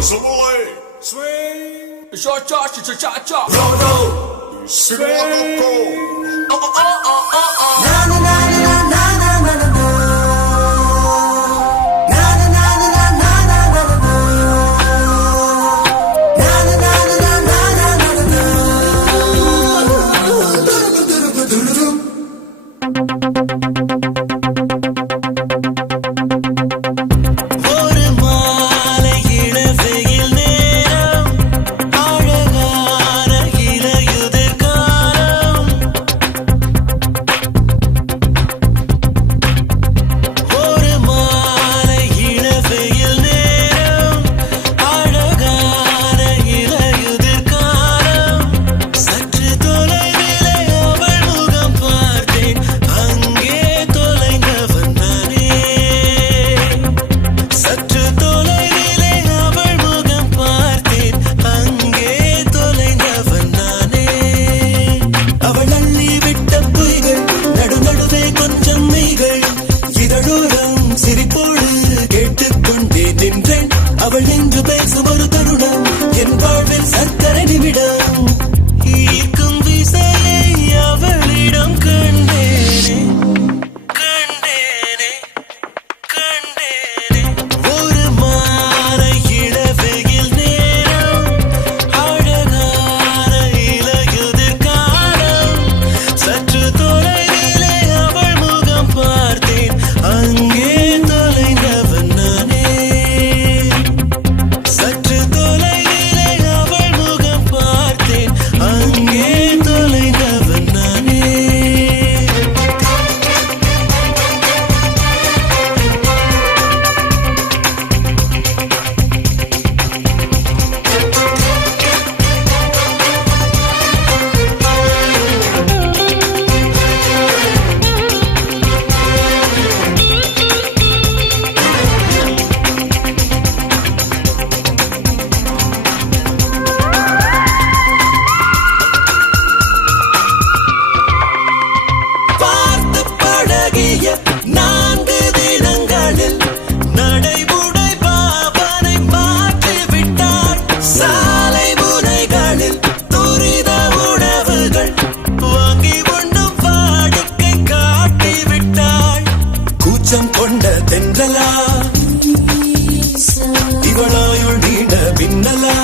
Swing. Cha-cha-cha-cha-cha. Roll. Swing. அவள் நின்று பேசும் ஒரு தருணம் என் வாழ்வில் சர்க்கரை நிமிடம் ஈர்க்கும் விசையை அவளிடம் கண்டேனே கண்டேனே கண்டேனே ஒரு மாலை இளவெயில் நேரம் அழகான இலையுதிர் காலம் சற்று தொலைவிலே அவள் முகம் பார்த்தேன் அங்கே தொலைந்தவன் நானே நான்கு தினங்களில் நடைமுறை பாவனை மாற்றிவிட்டார் சாலை முனைகளில் துரித உணவுகள் வாங்கி உண்ணும் வாடிக்கை காட்டிவிட்டாள் கூச்சம் கொண்ட தென்றலா இவளாயுள் நீட பின்னலா